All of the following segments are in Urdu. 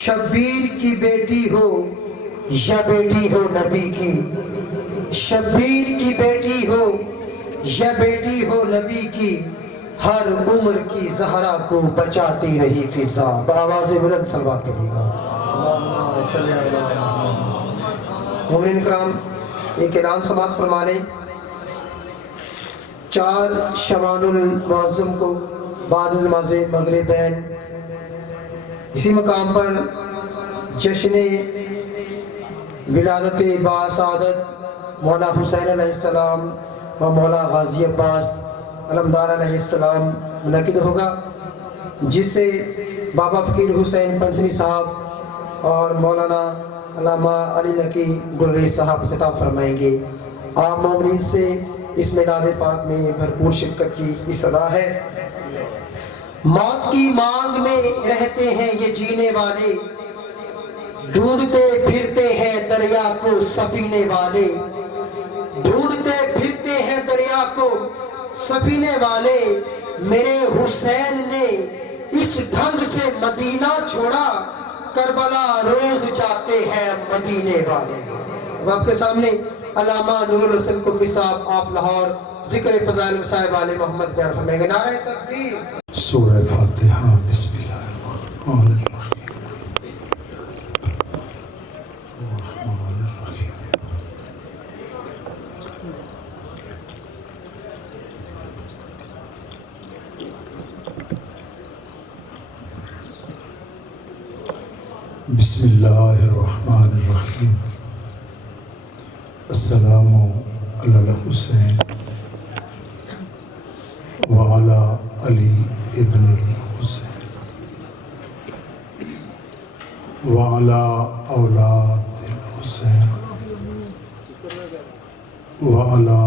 شبیر کی بیٹی ہو یا بیٹی ہو نبی کی، شبیر کی بیٹی ہو یا بیٹی ہو نبی کی، ہر عمر کی زہرا کو بچاتی رہی فضا۔ بآواز بلند صلوات پڑھیے گا۔ اللہم صلی علی محمد۔ مومنین کرام، ایک اعلان سماعت فرما لیں۔ 4 شعبان المعظم کو بعد نماز مغربین اسی مقام پر جشن ولادت باسعادت مولا حسین علیہ السلام و مولا غازی عباس علمدار علیہ السلام منعقد ہوگا، جس سے بابا فقیر حسین پنتھنی صاحب اور مولانا علامہ علی نقی گلریز صاحب خطاب فرمائیں گے۔ عام مومنین سے اس میلاد پاک میں بھرپور شرکت کی استدعا ہے۔ موت کی مانگ میں رہتے ہیں یہ جینے والے، ڈھونڈتے پھرتے ہیں دریا کو سفینے والے، ڈھونڈتے پھرتے ہیں دریا کو سفینے والے، میرے حسین نے اس ڈھنگ سے مدینہ چھوڑا، کربلا روز جاتے ہیں مدینے والے۔ اب آپ کے سامنے علامہ نور الحسن قمی صاحب آف لاہور ذکر فضائل مصائب والے محمد بیان فرمائیں گے۔ نعرہ تکبیر۔ سورہ فاتحہ۔ بسم اللہ الرحمن الرحیم۔ بسم اللہ الرحمن الرحیم۔ السلام علی الحسین وعلی علی ابن الحسین وعلی اولاد الحسین وعلی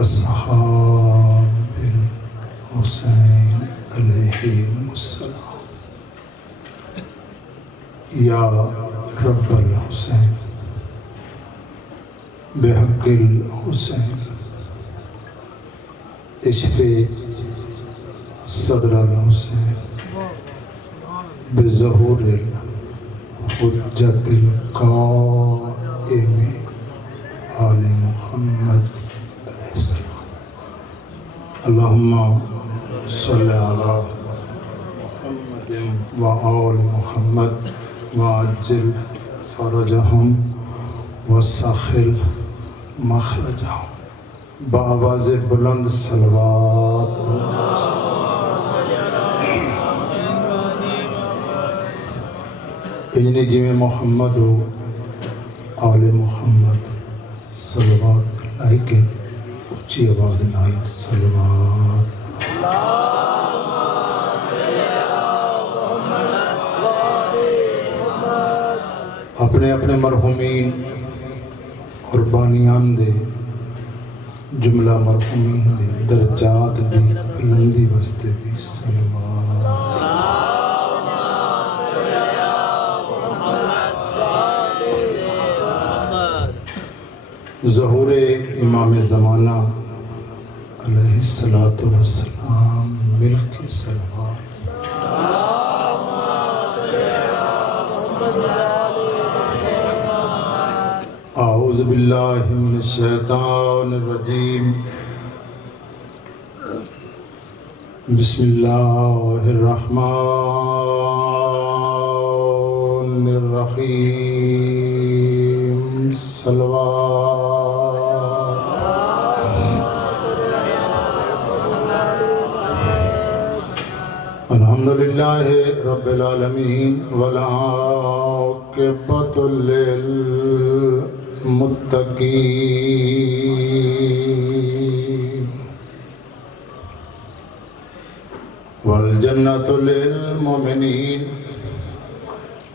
اصحاب الحسین علیہم السلام۔ یا رب الحسین بحق الحسین اشفِ صدر الحسین بظہور الحجت القائم آل محمد علیہ السلام۔ اللہم صلی علی محمد و آل محمد وعجل فرجہم وسخر مخرجہم۔ بآواز بلند صلوات انجنی جیویں محمد و آل محمد صلوات اللہ کے اچھی آواز نال صلوات۔ اپنے اپنے مرحومین اور بانیان دے جملہ مرحومین دے درجات دی بلندی واسطے بھی صلوات۔ ظہور امام زمانہ علیہ السلام مل کے صلوات۔ اعوذ باللہ من الشیطان الرجیم۔ بسم اللہ الرحمن الرحیم۔ صلوات۔ الحمدللہ رب العالمین والعاقبۃ للمتقین والجنۃ للمؤمنین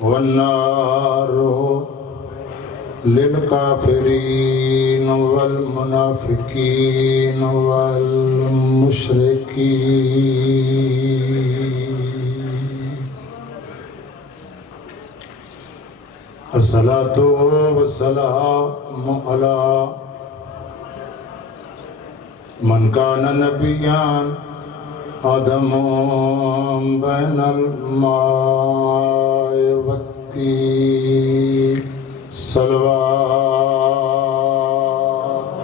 والنار للکافرین والمنافقین والمشرکین۔ الصلاۃ والسلام علی من کان نبیًا آدم بین الماء والطین صلوات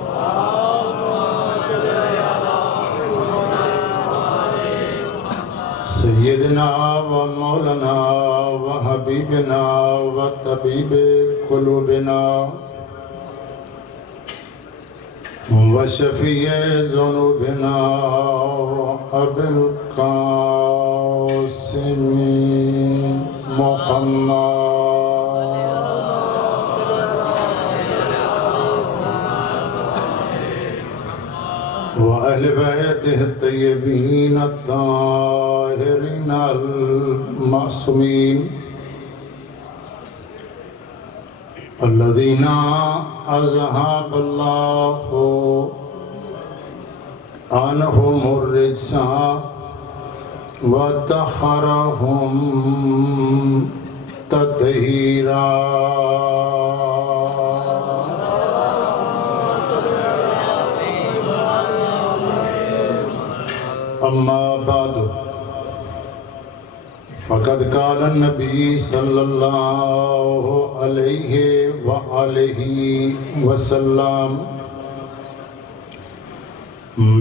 سیدنا و مولانا و حبیبنا و طبیب قلوبنا و شفیع ذنوبنا ابو القاسم محمد وأهل بيته الطيبين الطاهرين المعصومين الذين أذهب الله عنهم الرجس وطهرهم تطهيرا. أما بعد فقد قال النبي صلى الله عليه وآله وسلم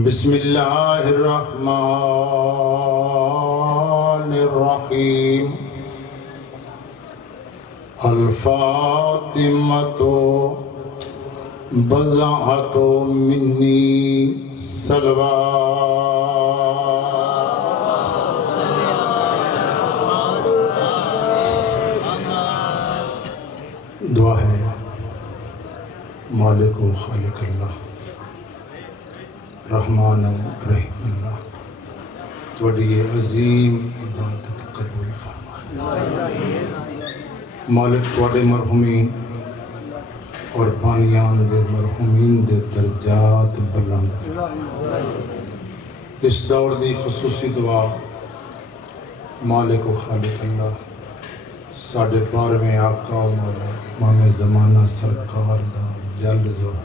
بسم الله الرحمن الرحيم الفاطمة بضعة مني صلوات. دعا ہے مالک و خالق اللہ رحمان و رحیم اللہ تھوڑی عظیم عبادت قبول فرمائے. مالک تھوڑے مرحومین اور بانیان دے مرحومین دے درجات بلند. اس دور دی خصوصی دعا مالک و خالق اللہ ساڑھے 12ویں آقا و مولا امام زمانہ سرکار دا جل ظہور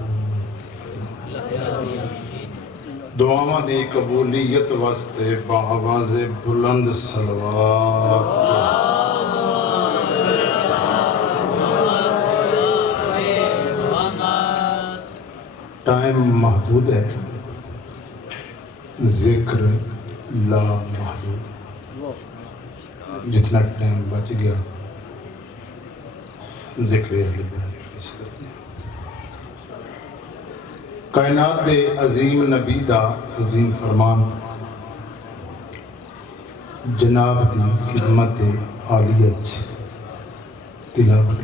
دعاواں دی قبولیت واسطے بآواز بلند صلوات. ٹائم محدود ہے، ذکر لا محدود. جتنا ٹائم بچ گیا ذکر اہل بیت پیش کرتے ہیں. کائنات دے عظیم نبی دا عظیم فرمان جناب دی خدمت عالیہ تلاوت کی.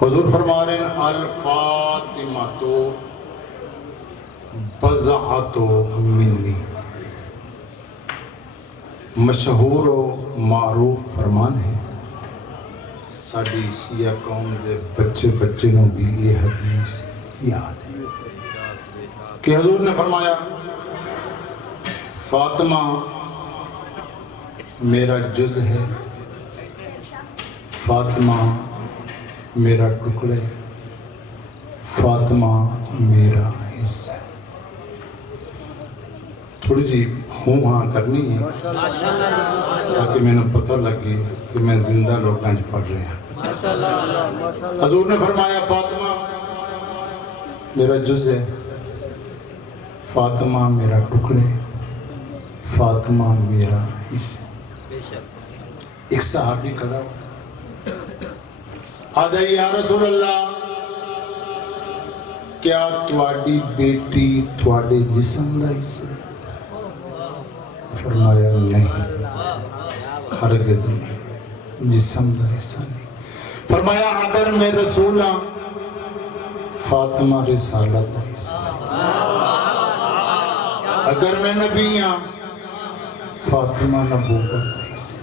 حضور فرما رہے ہیں الفاطمہ تو بضعۃ منی. مشہور و معروف فرمان ہے. ساڑی شیعہ قوم دے بچے نوں بھی یہ حدیث یاد ہے کہ حضور نے فرمایا فاطمہ میرا جز ہے، فاطمہ میرا ٹکڑے، فاطمہ میرا حصہ. تھوڑی جی ہوں ہاں کرنی ہے تاکہ میں نے پتہ لگے کہ میں زندہ لوگاں جو پڑھ رہے ہیں. حضور نے فرمایا فاطمہ میرا جز ہے، فاطمہ میرا ٹکڑے، فاطمہ میرا حصہ. ایک صحابی کھڑا آدھا یا رسول اللہ کیا تواڈی بیٹی تواڈے جسم دا حصہ؟ فرمایا نہیں، ہرگز نہیں، جسم دا حصہ نہیں. فرمایا اگر میں رسول ہاں فاطمہ رسالت دا حصہ، اگر میں نبی ہاں فاطمہ نبوت دا حصہ،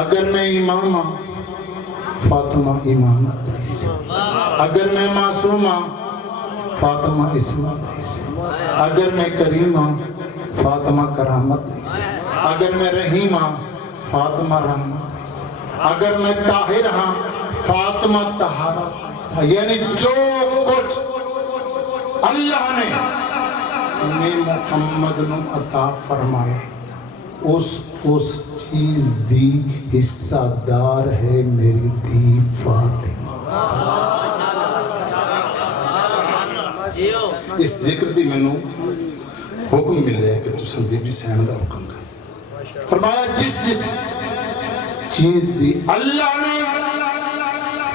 اگر میں امام ہاں فاطمہ امامت دا حصہ، اگر میں معصوم ہاں فاطمہ عصمت دا حصہ، اگر میں کریم ہاں فاطمہ کرامت دا حصہ، اگر میں رحیم ہاں فاطمہ رحمت دا حصہ، اگر میں طاہر ہاں فاطمہ طہارت دا حصہ. یعنی جو کچھ اللہ نے محمد نو عطا فرمائے اس چیز دی حصہ دار ہے میری دی فاطمہ. اس ذکر دی میں نو حکم ملے کہ تساں بی بی سین دا حکم کر. فرمایا جس چیز دی اللہ نے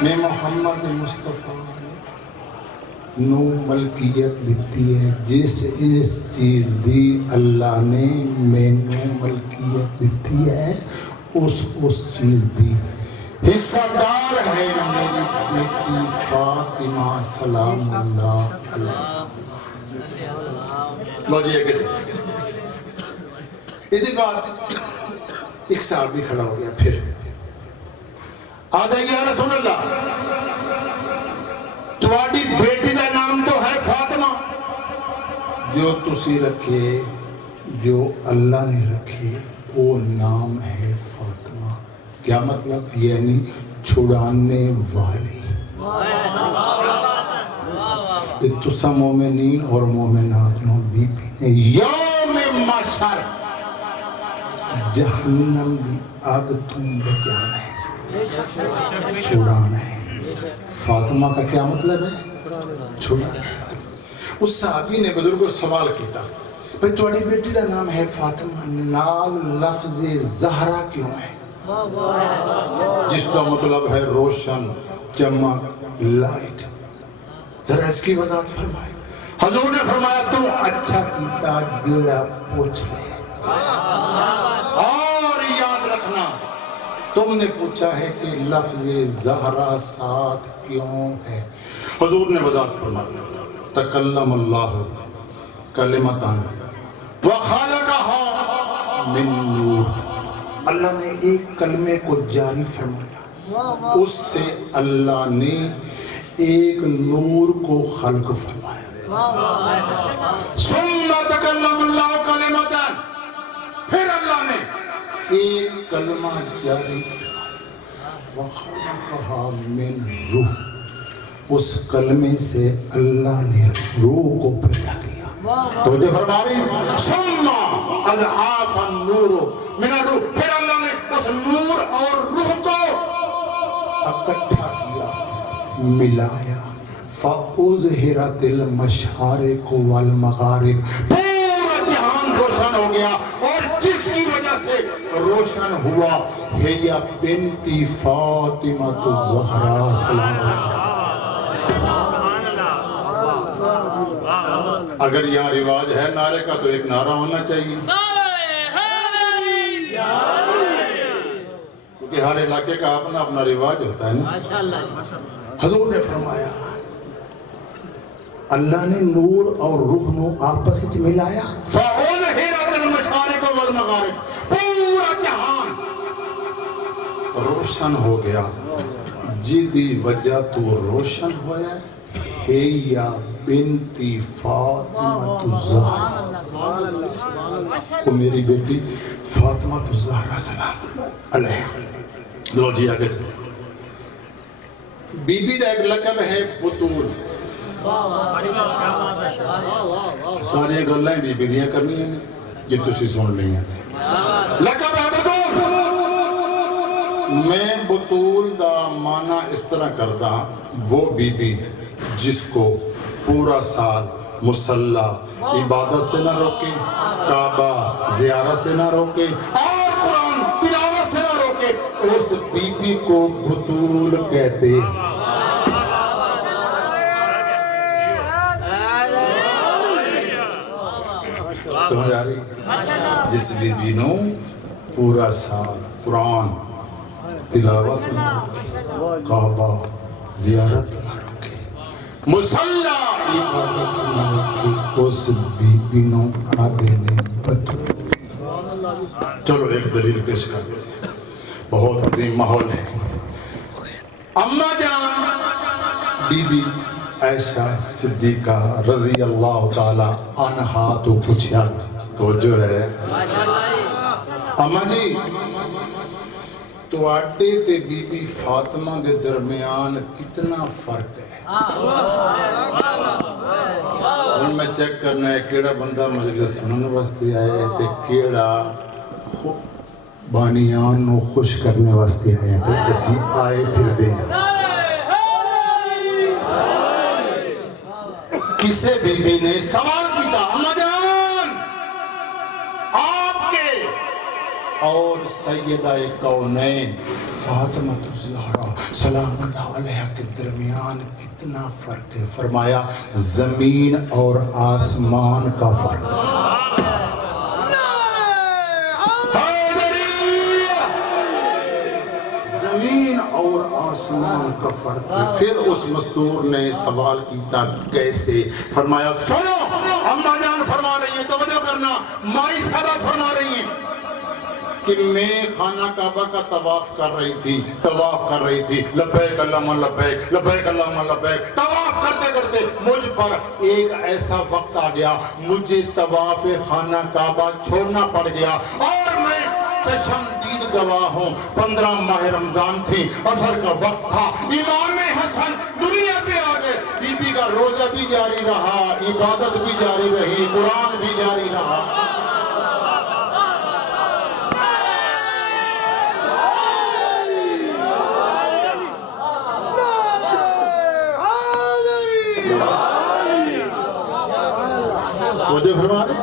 میں محمد مصطفیٰ نو ملکیت دیتی ہے، جس چیز دی اللہ نے میں نو ملکیت دیتی ہے اس چیز دی حصہ دار ہے میری بیٹی فاطمہ سلام اللہ علیہ. لو جی اگے ادھر بات ایک صحابی کھڑا ہو گیا، پھر آدھا یا رسول اللہ تواڈی بیٹی دا نام تو ہے فاطمہ، جو تسی رکھے جو اللہ نے رکھے وہ نام ہے فاطمہ. کیا مطلب؟ یعنی چھڑانے والی. تسا مومنین اور مومنات نو بی بی نے یوم محشر جہنم دی آگ تم بچانا ہے، چھڑانا ہے. فاطمہ کا کیا مطلب ہے؟ چھڑانا ہے. اس صحابی نے بزرگ کو سوال کیتا بھئی تواڈی بیٹی دا نام ہے فاطمہ، نال لفظ زہرا کیوں ہے؟ جس کا مطلب ہے روشن، چمک، لائٹ. ذرا اس کی وضاحت فرمائے. حضور نے فرمایا تو اچھا کیتا گلا پوچھ لے، اور یاد رکھنا تم نے پوچھا ہے کہ لفظ زہرا ساتھ کیوں ہے. حضور نے وضاحت فرمایا تکلم اللہ کلمتان وخلقها من نور. اللہ نے ایک کلمے کو جاری فرمایا، اس سے اللہ نے ایک نور کو خلق فرمایا. ثم تکلم اللہ کلمتان، پھر اللہ نے ایک کلمہ جاری فرمایا وخلقها من روح. اس کلمے سے اللہ نے روح کو پیدا کیا. تو جو فرما رہی ثم اضعاف النور من الروح، پھر اللہ نے اس نور اور روح کو اکٹھا کیا، ملایا. فَأُظْهِرَتِ الْمَشَارِقُ وَالْمَغَارِبُ، پورا جہان روشن ہو گیا، اور جس کی وجہ سے روشن ہوا ہی بنتی فاطمہ الزہرا سلام اللہ. اگر یہاں رواج ہے نعرے کا تو ایک نعرہ ہونا چاہیے، کیونکہ ہر علاقے کا اپنا اپنا رواج ہوتا ہے نا. حضور نے فرمایا اللہ نے نور اور روح نو آپس وچ ملایا. فَأُظْهِرَتِ الْمَشَارِقُ وَالْمَغَارِبُ، پورا جہان روشن ہو گیا. جدی وجہ تو روشن ہویا ہے یا بنتی فاطمہ الزہرا، وہ میری بیٹی فاطمہ الزہرا سلام علیہ. لو جی آگے چلے. بی بی دا ایک لقب ہے بطول. سارے گلیں بی بی دیاں کرنی ہیں، یہ تسی سن لیں ہیں. لقب ہے بطول. میں بطول دا معنی اس طرح کردا وہ بی بی جس کو پورا سال مصلی عبادت سے نہ روکے، کعبہ زیارت سے نہ روکے، اور قرآن تلاوت سے نہ روکے، اس بی بی کو بطول کہتے ہیں. سمجھ آ رہی ہے؟ جس بی بی نو پورا سال قرآن تلاوت نہ روکے، کعبہ زیارت نہ روکے، مصلی عبادت نہ روکے، اس بی بی نو آدھے نے بطول. چلو ایک دلیل پیش کر دیں، بہت عظیم ماحول ہے. اماں جان بی بی عائشہ صدیقہ رضی اللہ تعالی عنہا تو پوچھا تو جو ہے اماں جی تو آٹے تے بی بی فاطمہ دے درمیان کتنا فرق ہے؟ ان میں چیک کرنا ہے کیڑا بندہ مجلس سنن واسطے آئے تے کیڑا بانیان نو خوش کرنے واسطے آئے ہیں تو اسی آئے پھر دیں کسے بی بی نے سوال کیتا اماں جان آپ کے اور سیدہ کونین فاطمہ الزہرا سلام اللہ علیہ کے درمیان کتنا فرق ہے؟ فرمایا زمین اور آسمان کا فرق زمین اور آسمان کا فرق ہے۔ پھر اس مستور نے سوال کیتا کیسے؟ فرمایا سنو اماں جان فرما رہی ہیں توجہ کرنا مائی صاحبہ فرما رہی ہیں کہ میں خانہ کعبہ کا طواف کر رہی تھی لبیک اللہم لبیک لبیک اللہم لبیک طواف کرتے کرتے مجھ پر ایک ایسا وقت آ گیا مجھے طواف خانہ کعبہ چھوڑنا پڑ گیا اور میں چشمدید گواہ ہوں 15 ماہ رمضان تھی عصر کا وقت تھا امام حسن دنیا پہ آ گئے بی بی کا روزہ بھی جاری رہا عبادت بھی جاری رہی قرآن بھی جاری رہا مجھے فرما رہے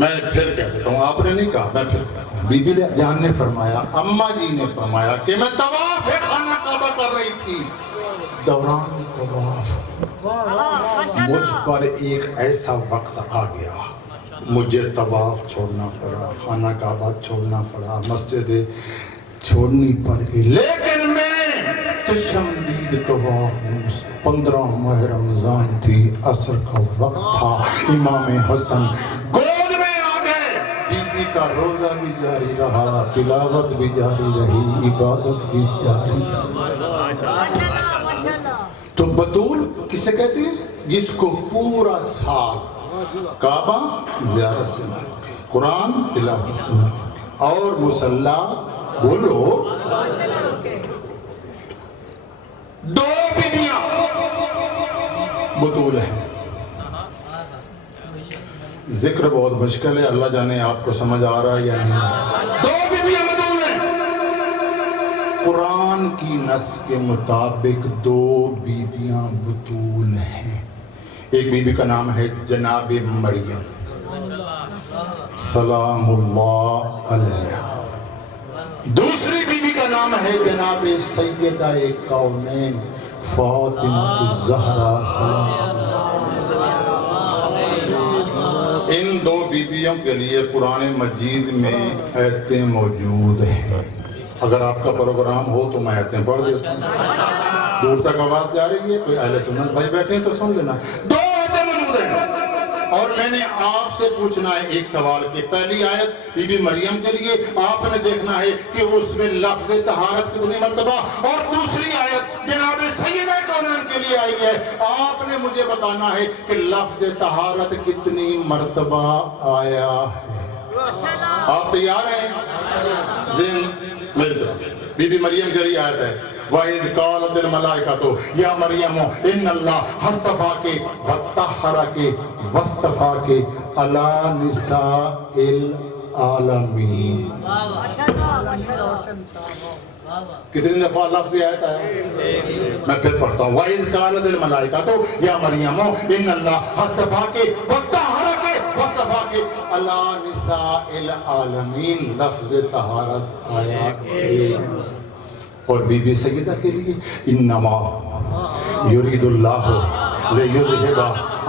میں پھر کہہ دیتا ہوں آپ نے نہیں کہا میں پھر کہتا ہوں بی بی جان نے فرمایا اماں جی نے فرمایا کہ میں طواف خانہ کعبہ کر رہی تھی دوران طواف مجھ پر ایک ایسا وقت آ گیا مجھے طواف چھوڑنا پڑا خانہ کعبہ چھوڑنا پڑا مسجد چھوڑنی پڑ گئی لیکن میں چشمدید گواہ ہوں 15 ماہ رمضان تھی عصر کا وقت تھا امام حسن گود میں آ گئے بی بی کا روزہ بھی جاری رہا تلاوت بھی جاری رہی عبادت بھی جاری رہی تو بطول کسے کہتے ہیں جس کو پورا سال کعبہ زیارت سے مروکے قرآن تلاوت سے مروکے اور مصلی بولو دو بیویاں بطول ہیں ذکر بہت مشکل ہے اللہ جانے آپ کو سمجھ آ رہا ہے یا نہیں دو بیویاں بطول ہیں قرآن کی نص کے مطابق دو بیویاں بطول ہیں ایک بیوی کا نام ہے جناب مریم سلام اللہ علیہ دوسری بیوی کا نام ہے جناب سیدہ کونین فاطمہ الزہرا سلام ان دو بیویوں کے لیے قرآن مجید میں آیتیں موجود ہیں اگر آپ کا پروگرام ہو تو میں آیتیں پڑھ دیتا ہوں دور تک آواز جا رہی ہے کوئی اہل سنت بھائی بیٹھے ہیں تو سن لینا دو آیتیں موجود ہیں اور میں نے آپ سے پوچھنا ہے ایک سوال کہ پہلی آیت بی بی مریم کے لیے آپ نے دیکھنا ہے کہ اس میں لفظ طہارت کتنی مرتبہ اور دوسری آیت جناب سیدہ کونین کے لیے آئی ہے آپ نے مجھے بتانا ہے کہ لفظ طہارت کتنی مرتبہ آیا ہے آپ تیار ہیں ذہن میری طرف بی بی مریم کے لیے آیت ہے وَإِذْ قَالَتِ الْمَلَائِكَةُ يَا مَرْيَمُ إِنَّ اللَّهَ اصْطَفَاكِ وَطَهَّرَكِ وَاصْطَفَاكِ عَلَى نِسَاءِ الْعَالَمِينَ کتنی دفعہ لفظ آیت ہے میں پھر پڑھتا ہوں وَإِذْ قَالَتِ الْمَلَائِكَةُ يَا مَرْيَمُ إِنَّ اللَّهَ اصْطَفَاكِ وَطَهَّرَكِ وَاصْطَفَاكِ عَلَى نِسَاءِ الْعَالَمِينَ لفظ طہارت آیا ایک اور بی بی سیدہ کے لیے انما یرید اللہ لیذہب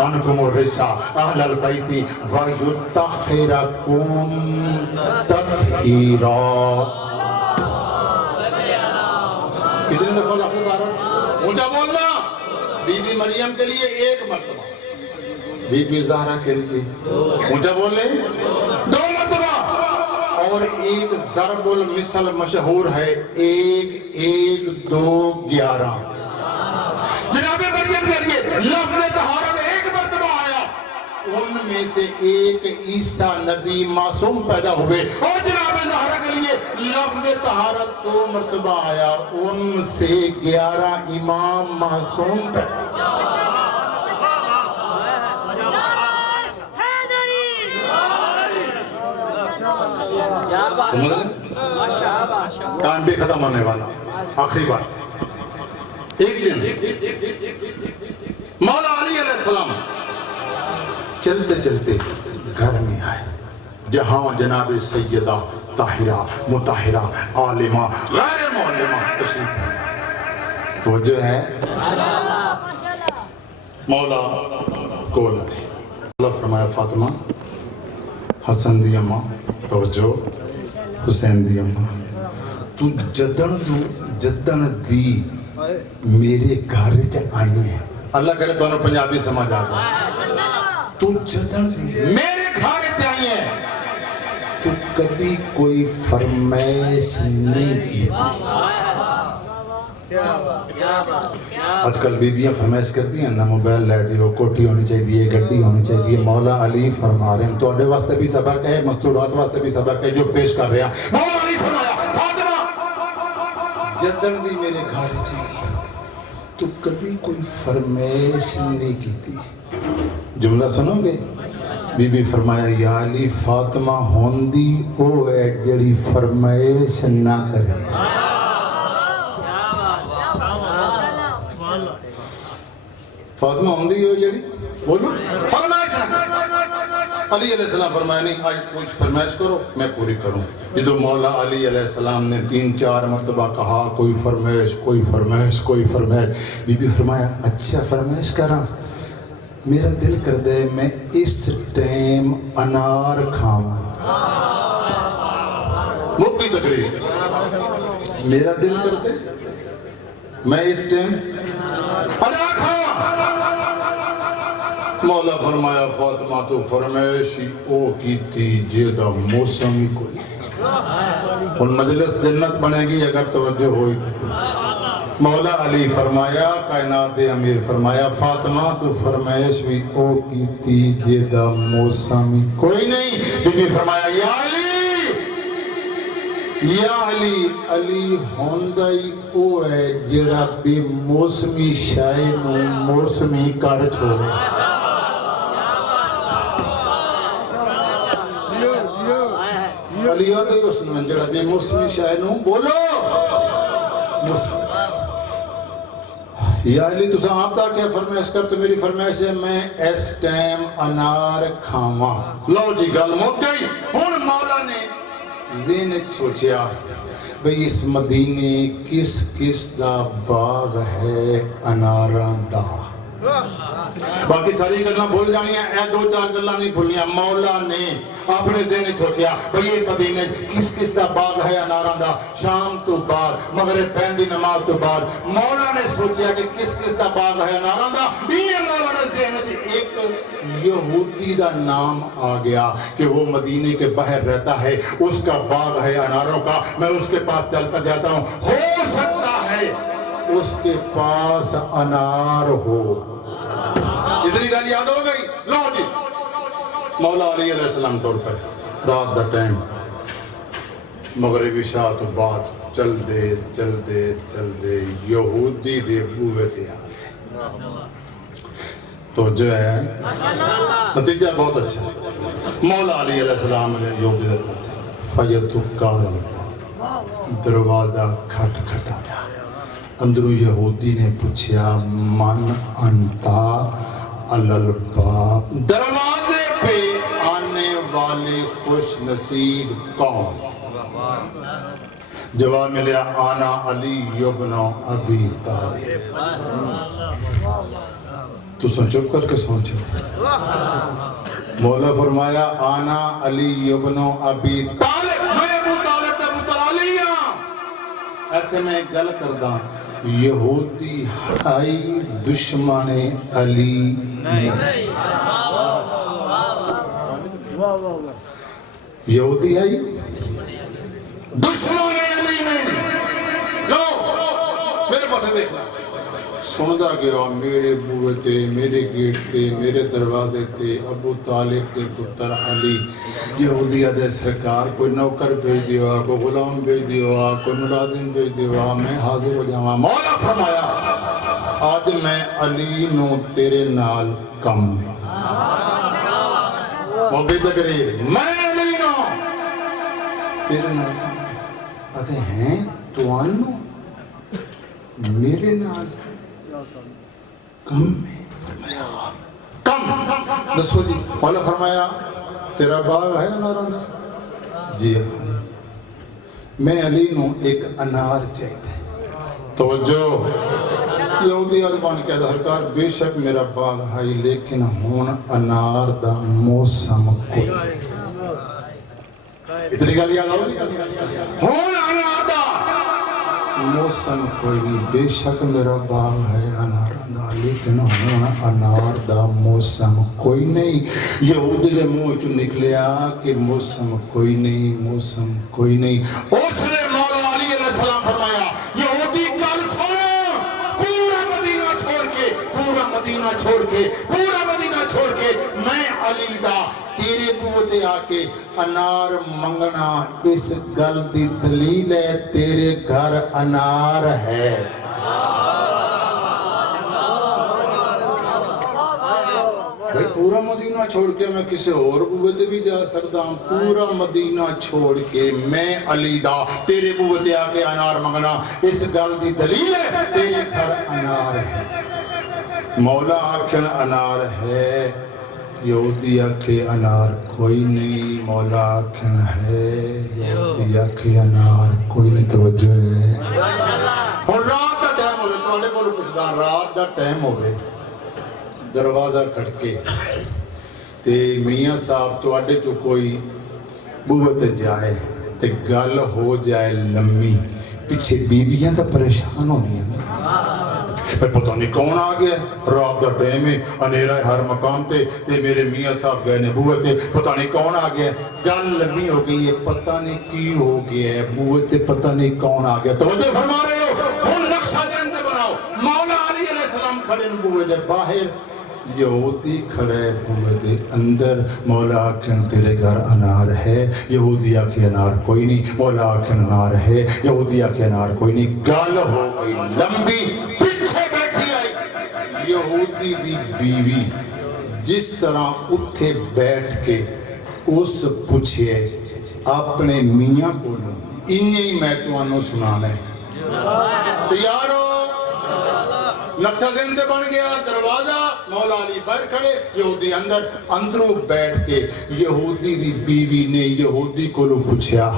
عنکم الرجس اہل البیت ویطہرکم تطہیرا کتنے دفعہ لفظ طہارت اونچا بولنا بی بی مریم کے لیے ایک مرتبہ بی بی زہرا کے لیے اونچا بولیں دو مرتبہ اور ایک ضرب المثل مشہور ہے 1-1-2-11 جناب مریم کے لیے لفظ طہارت ایک مرتبہ آیا ان میں سے ایک عیسیٰ نبی معصوم پیدا ہوئے اور جناب زہرا کے لیے لفظ طہارت 2 مرتبہ آیا ان سے 11 امام معصوم پیدا سمجھ رہے؟ ٹائم بھی ختم ہونے والا. آخری بات, ایک دن مولا علی علیہ السلام چلتے چلتے گھر میں آئے جہاں جناب سیدہ طاہرہ مطہرہ عالمہ غیر معلمہ تشریف لائے. تو جو ہے مولا کول آئے. اللہ فرمایا فاطمہ حسن دی اماں توجہ, حسین دی اماں تو جدن دی میرے گھر چ آئی ہے. اللہ کرے دونوں پنجابی سمجھ آتا ہے. تو جدن دی میرے گھر چ آئی ہے تو کبھی کوئی فرمائش نہیں کی. آج کل بیبیاں فرمائش کرتی ہیں نا موبائل لے دیو, کوٹھی ہونی چاہیے, گڈی ہونی چاہیے. مولا علی فرما رہے ہیں توڑے واسطے بھی سبق ہے, مستورات واسطے بھی سبق ہے جو پیش کر رہے ہیں. مولا علی فرمایا فاطمہ جدن دی میرے گھر چاہیے تو کبھی کوئی فرمائش نہیں کی تھی. جملہ سنو گے؟ بی بی فرمایا یا علی فاطمہ ہوندی او ہے جڑی فرمائش نہ کرے. فاطمہ ہوندی ہو جڑی بولو فرمائش نہ کرے. علی علیہ السلام فرمایا نہیں آج کچھ فرمائش کرو میں پوری کروں. جدو مولا علی علیہ السلام نے 3-4 مرتبہ کہا کوئی فرمائش کوئی فرمائش کوئی فرمائش, بی بی فرمایا اچھا فرمائش کراں. میرا دل کر دے میں اس ٹائم انار کھاواں. مکی تقریر. میرا دل کر دے میں اس ٹائم انار کھاواں. مولا فرمایا فاطمہ تو فرمائش او کی تھی جیدہ موسم ہی کوئی. ان مجلس جنت بنے گی اگر توجہ ہوئی تھی. مولا علی فرمایا کائنات امیر فرمایا فاطمہ تو فرمائش بھی او کی تھی جیدہ موسم ہی کوئی نہیں. بی بی فرمایا یا علی علی ہوندائی او ہے جڑا بے موسمی شائع نو موسمی کر چھوڑے. علی ہوندائی اس نے جڑا بے موسمی شائع نو بولو موسمی. یا علی تُسا آپ تا کیا فرمائش کر تو میری فرمائش ہے میں اس ٹائم انار کھاواں. لو جی گل مک گئی. ہن مولا نے ذہن سوچیا بھئی اس مدینے کس کس دا باغ ہے اناراں دا. باقی ساری گلاں بھول جانی ہیں, اے 2-4 گلاں نہیں بھولنیاں. مولا نے اپنے ذہن سوچیا بھئی یہ مدینے کس کس دا باغ ہے اناراں دا. شام تو بعد مغرب پہن دی نماز تو بعد مولا نے سوچیا کہ کس کس دا باغ ہے اناراں دا. یہ مولا نے ذہن ایک یہودی دا نام آ گیا کہ وہ مدینے کے باہر رہتا ہے, اس کا باغ ہے اناروں کا. میں اس کے پاس چل کر جاتا ہوں, ہو سکتا ہے اس کے پاس انار ہو. اتنی گل یاد ہو گئی. لو جی مولا علی علیہ السلام طور پر رات دا ٹائم مغربی شاہ تو بعد چل دے یہودی دے بوئے تے آ گئے. تو جو ہے نتیجہ بہت اچھا. مولا علی علیہ السلام نے یہودی دے فیتکار دروازہ کھٹ کھٹایا. اندروں یہودی نے پوچھا من انتا الالباب, دروازے پہ آنے والے خوش نصیب کون؟ جواب ملیا آنا علی ابن ابی طالب. تو چپ کر کے سوچ. مولا فرمایا آنا علی ابن ابی طالب, میں ابو طالب تے پتر علی ہاں. ایتھے میں گل کرداں یہودی ہائی دشمن علی نہیں. یہودی ہائی دشمن علی نہیں. لو میرے پاس دیکھنا سندا گیا میرے بوئے تے میرے گیٹ تے میرے دروازے تے ابو طالب دے پتر علی. یہودی دے سرکار کوئی نوکر بھیج دیوا, کوئی غلام بھیج دیوا, کوئی ملازم بھیج دیوا, میں حاضر ہو جاواں. مولا فرمایا آج میں علی نو تیرے نال کم موقع تقریر میں علی نو تیرے نال کم ہے آتے ہیں توانو میرے نال کم ہے فرمایا کم دسو جی مولا فرمایا تیرا باغ ہے اناراں دا جی ہاں میں علی نو ایک انار چاہیے توجہ یہودی ادبان کہتا سرکار بے شک میرا باغ ہے لیکن ہون انار دا موسم کوئی اتنی گل یاد آؤ ہون انار دا موسم کوئی نہیں بے شک میرا باغ ہے انار دا لیکن ہون انار دا موسم کوئی نہیں یہودی دے منہ چوں نکلیا کہ موسم کوئی نہیں موسم کوئی نہیں اس نے مولا علی علیہ السلام فرمایا یہودی کل سنو پورا مدینہ چھوڑ کے میں علی دا تیرے بوتے آکے انار منگنا اس گل دی دلیل ہے تیرے گھر انار ہے بھائی پورا مدینہ چھوڑ کے میں کسی اور بوتے بھی جا سکتا ہوں پورا مدینہ چھوڑ کے میں علی دا تیرے بوتے آکے انار منگنا اس گل دی دلیل ہے تیرے گھر انار ہے مولا آکھن انار ہے یہودی آکھے انار کوئی نہیں مولا آکھن ہے یہودی آکھے انار کوئی نہیں توجہ ہے اور رات دا ٹائم ہوئے تو انہیں کو پوچھتا رات دا ٹائم ہوئے دروازہ کھڑکے تے میاں صاحب تو اڈے چو کوئی بوت جائے تے گل ہو جائے لمبی پیچھے بیویاں تا پریشان ہو دیا پر پتہ نہیں کون آ گیا رات دا ٹائم ہے انیرا ہے ہر مقام تے میرے میاں صاحب گئے نے بوت تے پتہ نہیں کون آ گیا گل لمبی ہو گئی ہے پتہ نہیں کی ہو گیا ہے بوت تے پتہ نہیں کون آ گیا توجہ فرما رہے ہو ہن نقشہ ذہن تے بناؤ مولا علی علیہ السلام کھڑے بوت دے باہر یہودی کھڑے بوئے دے اندر مولا آکھن تیرے گھر انار ہے یہودی آکھے انار کوئی نہیں مولا آکھن انار ہے یہودی آکھے انار کوئی نہیں گل ہو گئی لمبی پیچھے بیٹھی آئی یہودی دی بیوی جس طرح اتھے بیٹھ کے اس پوچھے اپنے میاں کو انہی میں تو انہوں سنانا ہے تیار ہو نقشہ زندے بن گیا دروازہ مولا علی باہر کھڑے یہودی اندروں بیٹھ کے یہودی دی بیوی نے یہودی کو لو پوچھیا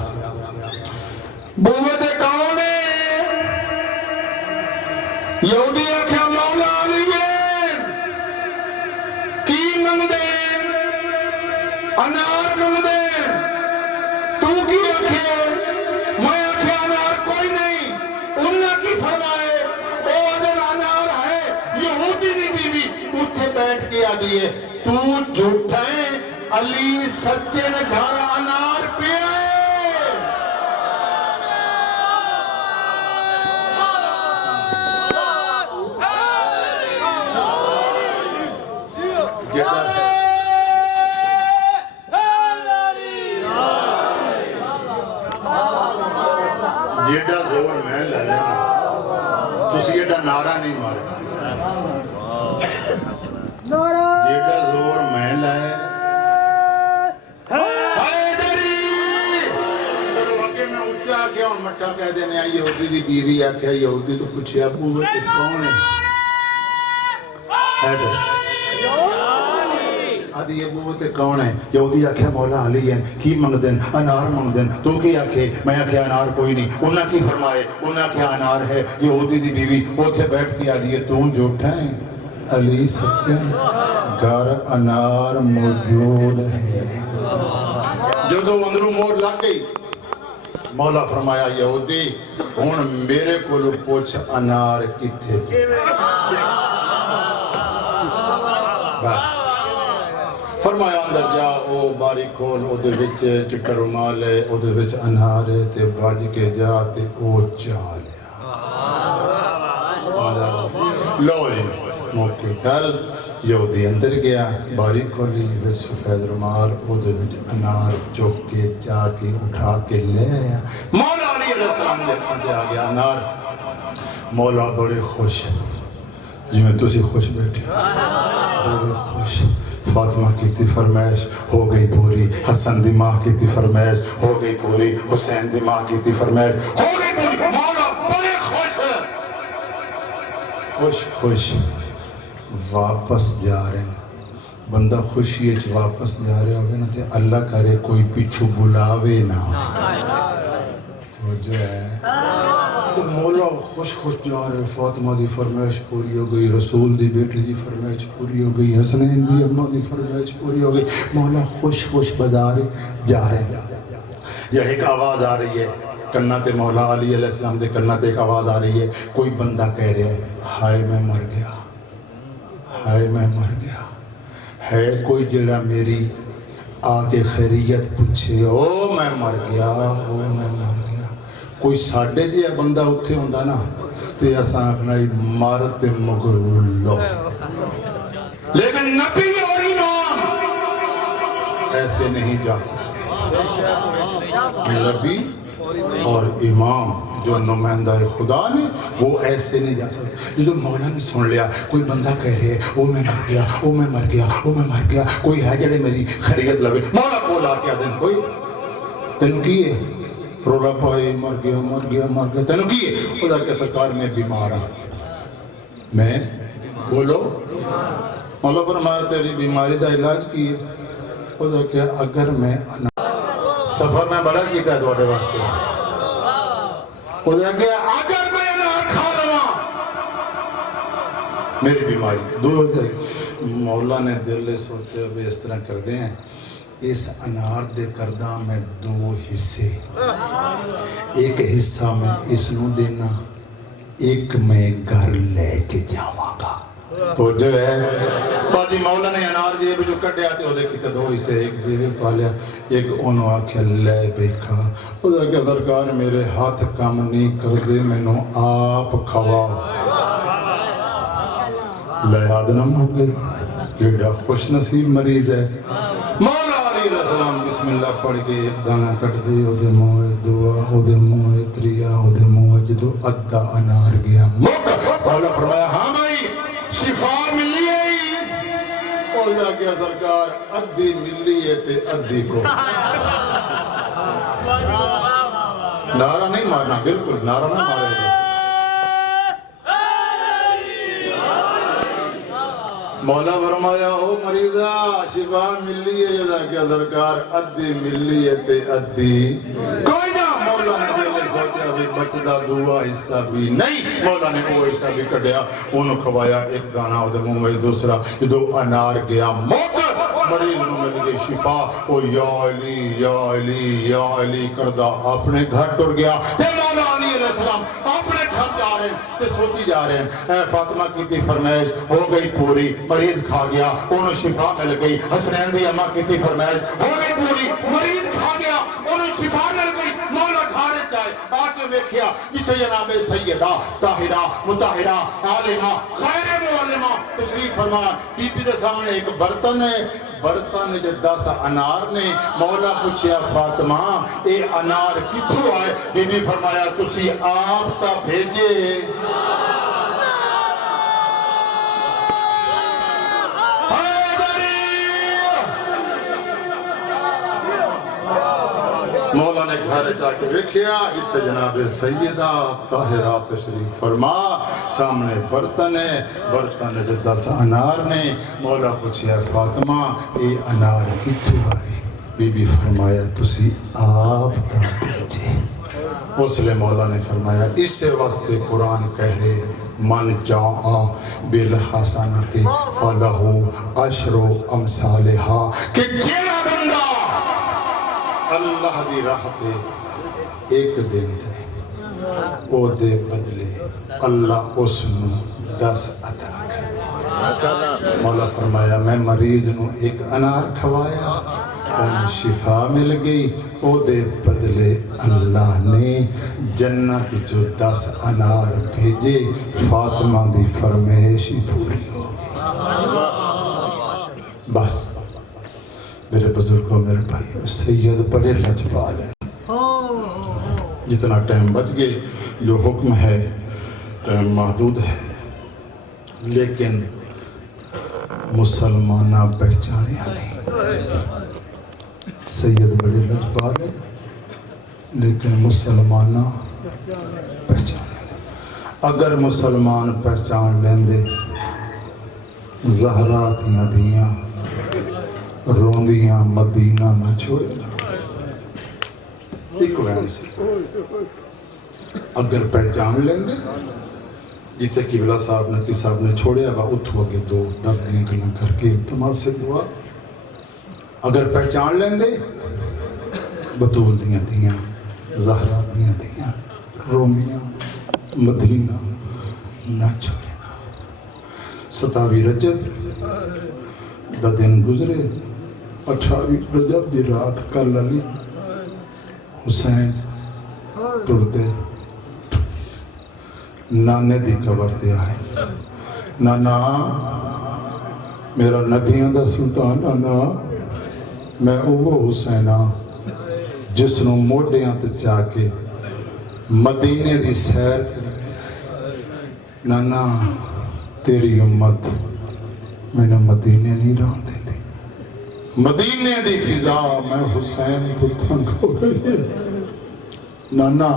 بوتے کون ہے یہودی آکھیا مولا علی کی منگ دے انار منگ دے تو کی آکھے میں آکھیا انار کوئی نہیں انہاں کی فرمائے بیٹھ کے آدھی ہے تو جھوٹا ہے علی سچے نے گھر انار پہ آئے جیڑا زور میں لایا تسی جیڑا نعرہ نہیں مارے جیڑا زور میں لائے حیدری چلو اگے میں اچھا کیا اور مٹھا کہہ دینے آئی یہودی دی بیوی آکھیا یہودی تو پوچھے ابو وہ تے کون ہے حیدر آدھی ابو وہ تے کون ہے یہودی آکھیا مولا علی ہے کی منگ دین انار منگ دین تو کی آکھے میں آکھیا انار کوئی نہیں انہاں کی فرمائے انہاں کیا انار ہے یہودی دی بیوی اوتھے بیٹھ کے آدھی ہے تو جھوٹا ہے علی سچن گھر انار موجود ہے جو دو اندروں مور لگ گئی مولا فرمایا یہودی ہون میرے کو پوچھ انار کتھے بس فرمایا اندر جا او باری کھول او دے وچ چٹا رومال ہے او دے وچ انار ہے تے باج کے جا تے او چا لیا لو جی موقع کل یہودی اندر گیا باری کھولی پھر سفید رومال او دے وچ انار چوک کے جا کے اٹھا کے لے آیا مولا علی علیہ السلام دے آ گیا انار مولا بڑے خوش جی میں تسی خوش بیٹھے بڑے خوش فاطمہ کی تھی فرمائش ہو گئی پوری، حسن دی ماں کی تھی فرمائش ہو گئی پوری، حسین دی ماں کی تھی فرمائش ہو گئی پوری۔ مولا بڑے خوش ہے، خوش خوش واپس جا رہے ہیں۔ بندہ خوشی ہے واپس جا رہے ہوگے نا تے اللہ کرے کوئی پیچھو بلاوے نہ، تو جو ہے تو مولا خوش خوش جا رہے، فاطمہ دی فرمائش پوری ہو گئی، رسول دی بیٹی دی فرمائش پوری ہو گئی، حسنین دی اماں دی فرمائش پوری ہو گئی، مولا خوش خوش بازار جا رہے ہیں۔ یا ایک آواز آ رہی ہے کنہ تے، مولا علی علیہ السلام دے کنہ تے ایک آواز آ رہی ہے، کوئی بندہ کہہ رہا ہے ہائے میں مر گیا، ہائے میں مر گیا۔ ہے کوئی جڑا میری آکے خیریت پوچھے او میں مر گیا، او میں مر گیا۔ کوئی ساڑھے جی بندہ اتھے ہوندہ نا تے اساں اپنائی مارت مغرور لو، لیکن نبی اور امام ایسے نہیں جا سکتے۔ نبی اور امام جو نمائندہ خدا نے وہ ایسے نہیں جا سکتے۔ جو مولا نے سن لیا کوئی بندہ کہہ رہے او میں مر گیا، او میں مر گیا، او میں مر گیا، کوئی ہے جڑے میری خیریت لگے، مولا کو لا کے آدھیں کوئی تینوں کی ہے رولا پائی مر گیا مر گیا مر گیا، تینوں کی ہے خدا کے سرکار میں بیمار ہوں، میں بولو مولا فرمایا تیری بیماری دا علاج کی ہے، خدا کہ اگر میں سفر میں بڑا کیتا ہے دوڑے واسطے، خدا کہ اگر میں انار کھا رہا میری بیماری دور ہو جائے گی۔ مولا نے دل سوچے اب اس طرح کر دیں، اس انار دے کردہ میں دو حصے، ایک حصہ میں اس نو دینا، ایک میں گھر لے کے جاواں گا۔ تو جو ہے باجی مولا نے انار جیب جو کٹے آتے ہو دیکھتے دو حصے، ایک جیب پالیا، ایک انہوں آکھے لے بیکھا، خدا کہ سرکار میرے ہاتھ کام نہیں کر دے میں نو آپ کھوا لے آدنم ہو گئی، کیڑا خوش نصیب مریض ہے۔ مولا علیہ السلام بسم اللہ پڑھ کے ایک دانہ کٹ دے، او دے موے دعا، او دے موے تریا، او دے موے جدو ادھا انار گیا موقع۔ مولا فرمایا ہاں بھائی شفا ملی ہے، او جا کے سرکار ادھی ملی ہے تے ادھی کو نعرہ نہیں مارنا، بالکل نعرہ نہ مارے گا۔ مولا فرمایا او مریضہ شفا ملی ہے، جا کے سرکار ادھی ملی ہے تے ادھی کوئی نہ۔ مولا نے دل سوچا بھی بچدہ دعا حصہ بھی نہیں، مولا نے وہ حصہ بھی کٹیا، انہوں کھوایا ایک دانہ ہو دے منہ میں، دوسرا دو انار گیا موقع، مریض نو مل گئی شفا، او یا علی یا علی یا علی کردہ اپنے گھر ٹر گیا۔ تے مولا علی علیہ السلام اپنے گھر جا رہے ہیں تے سوچی جا رہے ہیں، اے فاطمہ کی تھی فرمائش ہو گئی پوری، مریض کھا گیا، انہوں شفا مل گئی، حسنین دی اماں کی تھی فرمائش ہو گئی پوری، مریض کھا گیا، انہوں شفا مل گئی۔ مولا گھارے چاہے آکے ویکھیا جتے جناب سیدہ طاہرہ مطہرہ عالمہ خیر معلمہ تشریف فرما، بی بی دے سامنے ایک برتن ہے، برتن جو 10 انار نے۔ مولا پوچھیا فاطمہ اے انار کتھوں آئے؟ بی بی فرمایا تسی آپ تا بھیجے۔ مولا نے گھر جا کے دیکھیا جتے جناب سیدہ طاہرہ تشریف فرما، سامنے برتن ہے، برتن جو 10 انار نے۔ مولا پوچھیا فاطمہ اے انار کتھوں آئے؟ بی بی فرمایا تسی آپ تا بھیجے۔ اس لئے مولا نے فرمایا اس سے واسطے قرآن کہہ رہے من جاء بالحسنۃ فلہ عشر امثالہا، کہ جیڑا بندہ اللہ دی راہ تے ایک دن دے او دے بدلے اللہ اس نو 10 عطا کر۔ مولا فرمایا میں مریض نو ایک انار کھوایا، ان شفا مل گئی، او دے بدلے اللہ نے جنت جو 10 انار بھیجے، فاطمہ دی فرمائش پوری ہو گئی۔ بس میرے بزرگوں میرے بھائی سید بڑے لجپال ہیں، جتنا ٹائم بچ گئے جو حکم ہے ٹائم محدود ہے، لیکن مسلمانہ پہچانیا نہیں. سید بڑے لجپال ہیں لیکن مسلمانہ پہچانیا نہیں. اگر مسلمان پہچان لیندے زہرا دیاں دیاں روندیاں مدینہ نہ چھوڑے. ایک وین سی اگر پہچان لیندے جیتے قبلہ صاحب نے صاحب نے چھوڑیا با اتھو اگے دو دردیاں گلیں کر کے التماس سے دعا. اگر پہچان لیندے بطول دیاں دیاں زہرا دیاں دیاں روندیاں مدینہ نہ چھوڑے. 27 رجب دا دن گزرے. 28 رجب دی رات کل علی حسین ٹردے نانے دی قبر تے آئے. نانا میرا نبیوں دا سلطان نانا میں اوہ حسینہ جس نو موڑیاں تے چاہ کے مدینے دی سیر کر گئے. نانا تیری امت میں نے مدینے نہیں رہن دے دی. مدینے دی فضا میں حسین تو تنگ ہو گئی. نانا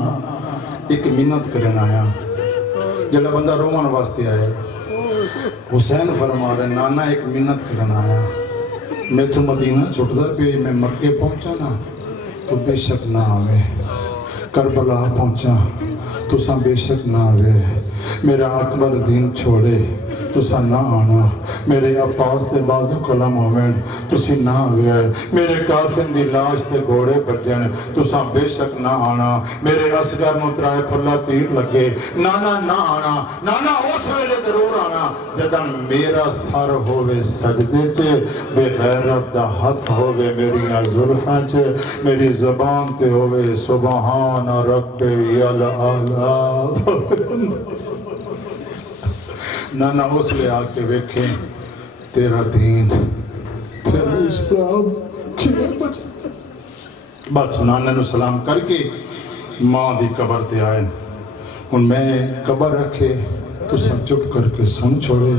ایک منت کرنا آیا جلہ بندہ رومان واسطے آئے. حسین فرما رہے نانا ایک منت کرنا آیا میں تو مدینہ چھوٹا بھی میں مکے پہنچا نا تو بے شک نہ آوے. کربلا پہنچا تو سا بے شک نہ آوے. میرا اکبر دین چھوڑے تو سا نہ آنا. میرے عباس دے بازو کلم ہوئن تو سی نہ ہوئے. میرے قاسم دی لاش تے گھوڑے بجن تو سا بے شک نہ آنا. میرے اصغر مترائے پھلا تیر لگے نانا نہ آنا. نانا اس ویلے ضرور آنا جدن میرا سر ہوئے سجدے چے بے غیرت دا ہاتھ ہوئے میری زلفاں چے میری زبان تے ہوئے سبحان رب یلعلا. نانا اس لے آکے ویکھیں تیرا دین تیرا اسلام کیوں بچا. بس نانا نو سلام کر کے ماں دی قبر تے آئے. ان میں قبر رکھے تو سب چپ کر کے سن چھوڑے.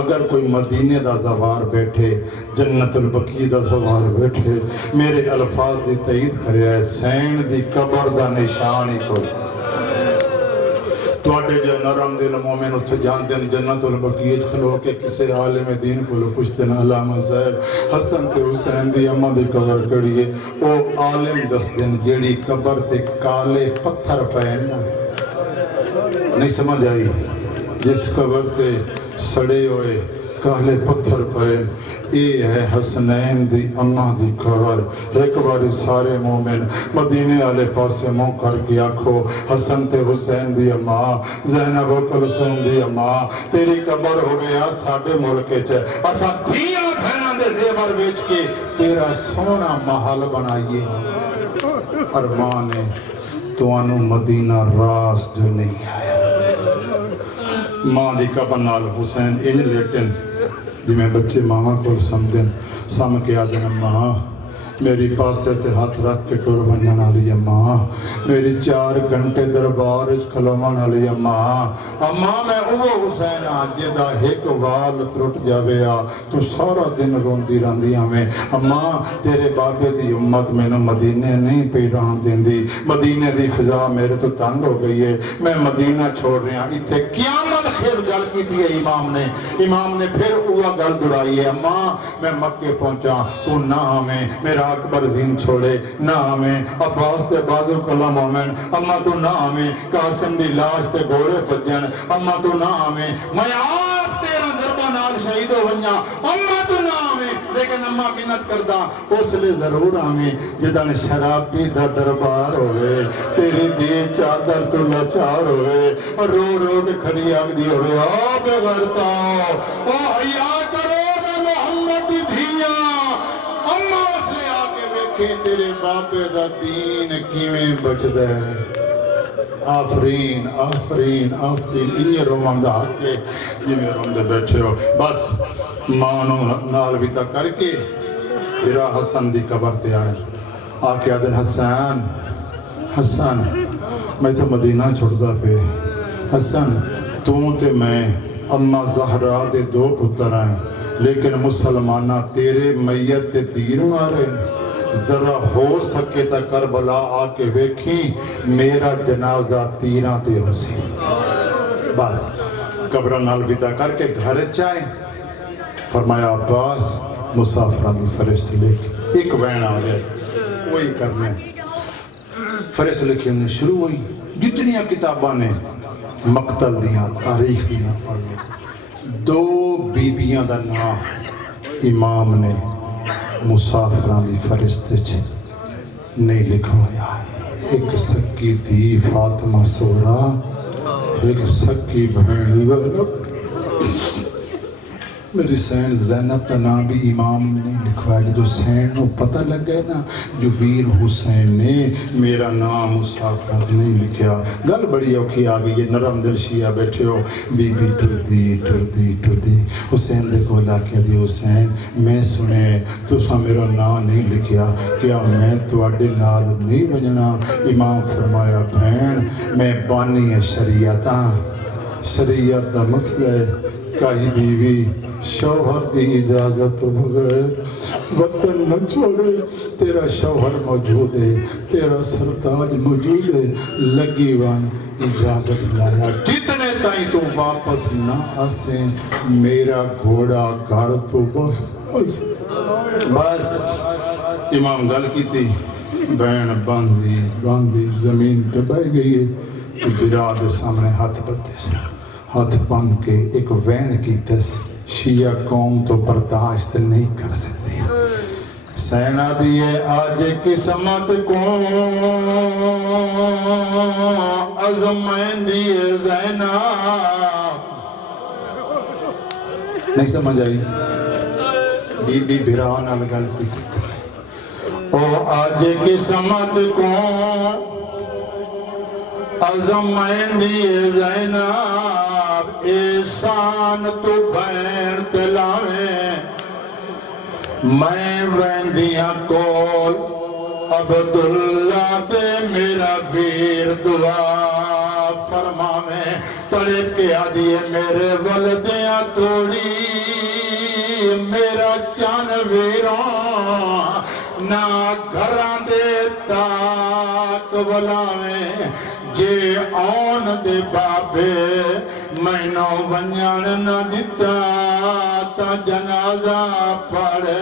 اگر کوئی مدینے دا زوار بیٹھے جنت البقیع دا زوار بیٹھے میرے الفاظ دی تائید کرے ہے سین دی قبر دا نشان ہی کوئی. توڑے جو نرم دل مومن اتھے جان دن جنت البقیع کھلو کے کسے عالم دین کو لو کچھ دن علامہ صاحب حسن تے حسین دی امہ دی قبر کریے. او عالم دس دن جیڑی قبر تے کالے پتھر پہننا نہیں سمجھ آئی. جس قبر تے سڑے ہوئے کالے پتھر پہن اے ہے حسنین دی امہ دی قبر. ایک باری سارے مومن مدینے والے پاسے منہ کر کے آکھو حسن تے حسین دی امہ زینب و کلثوم دی امہ تیری قبر ہو گیا ساڈے ملک چ اسا دھیاں بہناں دے زیور بیچ کے تیرا سونا محل بنائیے. ارمان ہے توانو مدینہ راس جو نہیں آیا. ماں دی قبر نال حسین ان لیٹن جی میں بچے ماما کو سمدن سم کے آدھن ماں میری پاسے تے ہاتھ رکھ کے ٹور بنجن آلی ماں میری 4 گھنٹے دربار کھلوان آلی ماں. اماں میں اوہ حسین آجے دا ایک وال ترٹ جاوے آ تو سارا دن روندی راندی ہمیں. اماں تیرے بابے دی امت میں نو مدینے نہیں پی رہاں دین دی. مدینے دی فضا میرے تو تنگ ہو گئی ہے. میں مدینہ چھوڑ رہا ہوں. اتھے قیامت خیز گل کی دی ہے امام نے پھر اوہ گل دڑائی ہے. اماں میں مکے پہنچا تو نہ ہمیں میرا اکبر زین چھوڑے نہ ہمیں عباس تے بازو کلم مومن اماں تو نہ ہمیں قاسم دی لاش تے گھوڑے بجن اماں تو نہ ہمیں میں آپ تیرا ضربہ نال شہید ہو ونجا اماں تو نہ ہمیں. لیکن اماں منت کردہ اس لئے ضرور ہمیں جدن شرابی دا دربار ہوئے تیری دی چادر تو لچار ہوئے اور رو رو کے کھڑی آگ دی ہوئے آ بے غرطا او حیاء کرو میں محمد دی دھیاں. اماں اس لئے آکے ویکھیں تیرے باپے دا دین کیویں بچ دے. آفرین آفرین آفرین انہیں رومان دا حق ہے جی میں روم دے بیٹھے ہو. بس مانو نال بھی تا کر کے پھر حسن دی قبر تے آئے. آکے آدھن حسن حسن میں تو مدینہ چھوڑ دا پہ. حسن تو تے میں اماں زہرا دے 2 پتر آئیں لیکن مسلمانہ تیرے میت تے تیر مارے ذرا ہو سکے تا کربلا آ کے ویکھیں میرا جنازہ تیران تے ہو سی بس قبرہ نال ودا کر کے گھر چائیں فرمایا عباس مسافران دی فرشت لے کے ایک وین آ رہے وہی کرنے فرشت لکھے انہیں شروع ہوئی جتنی کتاباں نے مقتل دیاں تاریخ دیاں پڑھنے دو بیبیاں دا نام امام نے مسافران دی فرشت نہیں لکھوایا ایک سکی دی فاطمہ سورا ایک سکی بہن زینب میری سین زینب تا نام بھی امام نے لکھوایا جو سین نو پتہ لگ گئے نا جو ویر حسین نے میرا نام مسافرات نہیں لکھیا گل بڑی اوکھی آگئی یہ نرم دل شیعہ بیٹھے ہو بی بی ٹر دی حسین دے کو لاکیا دی حسین میں سنے تو سا میرا نام نہیں لکھیا کیا میں تو اڈے نال نہیں بجنا امام فرمایا بہن میں بانی ہے شریعت دا مسئلہ ہے کئی بیوی شوہر دی اجازت بغیر وطن نہ چھوڑے تیرا شوہر موجود ہے تیرا سرتاج موجود ہے لگی وان اجازت لایا جتنے تائیں تو واپس نہ آسیں میرا گھوڑا گھر تو بس امام گل کی تھی بین باندھی زمین دبائی گئی ہے براد سامنے ہاتھ بتے سے ہاتھ پن کے ایک وین کی تس شیعہ قوم تو برداشت نہیں کر سکتے سینا دیے آج قسمت کو عظمین دیے زینب نہیں سمجھ آئی بی بی بھران الگل پی کی او آج قسمت کو عظمین دیے زینب احسان تو بین تلاویں میں ویندیاں کول عبداللہ دے میرا ویر دعا فرماویں تڑپ کے آدھیے میرے ولدیاں توڑی میرا چان ویروں نہ گھران دے تاک ولاویں جے آن دے بابے میں نو ونیان نہ دیتا تا جنازہ پڑے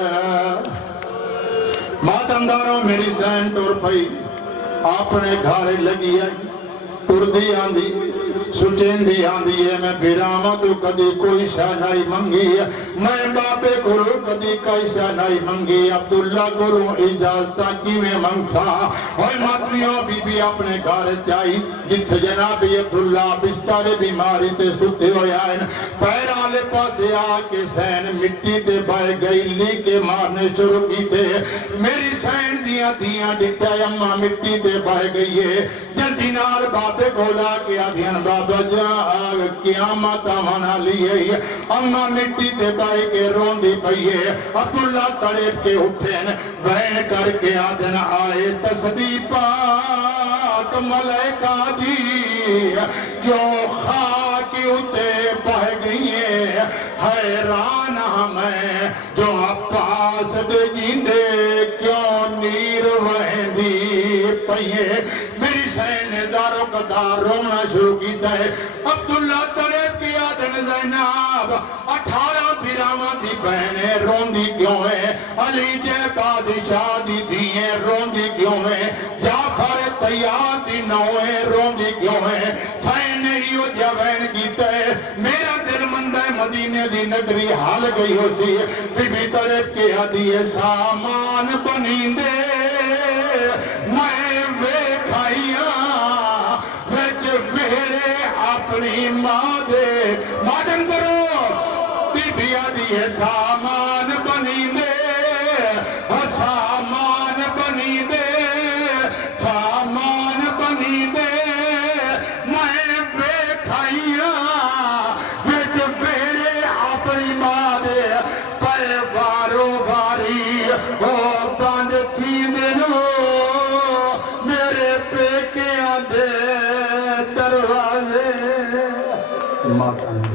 ماتمداروں میری سین ٹور پئی اپنے گھارے لگی آئی ٹور دی آندھی سچین دی آندھی ہے میں بیراما تو کدی کوئی شاہ نہیں منگی ہے میں بابے گھرو کدی کوئی شاہ نہیں منگی عبداللہ گھرو اجازتہ کی میں منگسا اور ماتمیوں بی بی اپنے گھر چاہی جت جنابی عبداللہ بستارے بیماری تے ستے ہوئے آئین پیر آلے پاسے آکے سین مٹی تے بائے گئی لی کے مارنے شروع کی تے میری سین دیاں ڈٹا اممہ مٹی تے بائے گئی ہے جلدی نال بابے گھولا کے آدھیان بابا جا قیامت آمانا لیے اممہ مٹی تے بائی کے رون دی پئیے عبداللہ تڑپ کے اٹھیں وین کر کے آدھن آئے تسبیح پاک ملائکہ دی کیوں خاک اتے بہ گئی ہیں حیران ہمیں جو عباس دے جیندے کیوں نیر وین دی پئیے میری سین داروں کا دار رونا شروع کی ہے عبداللہ تڑپ کی آدھن زینب 18 بیراما دی بہنیں روندی کیوں ہیں علی جے بادشاہ دی دیئیں روندی کیوں ہیں جعفر طیار دی نویں روندی کیوں ہیں سین نیو جوین کی تے میرا دل مندہ مدینے دی نگری حال گئی ہو سی بی بی تڑپ کی آدھی سامان بنی دے میں وے کھائیاں ویچ ویرے اپنی ماں دے مادن کرو بی بی آدھی سامان بنی دے سامان بنی دے سامان بنی دے میں وے کھائیاں ویچ ویرے اپنی ماں دے پے وارو واری او بند کی دنو میرے پیکیاں دے دروازے ماتم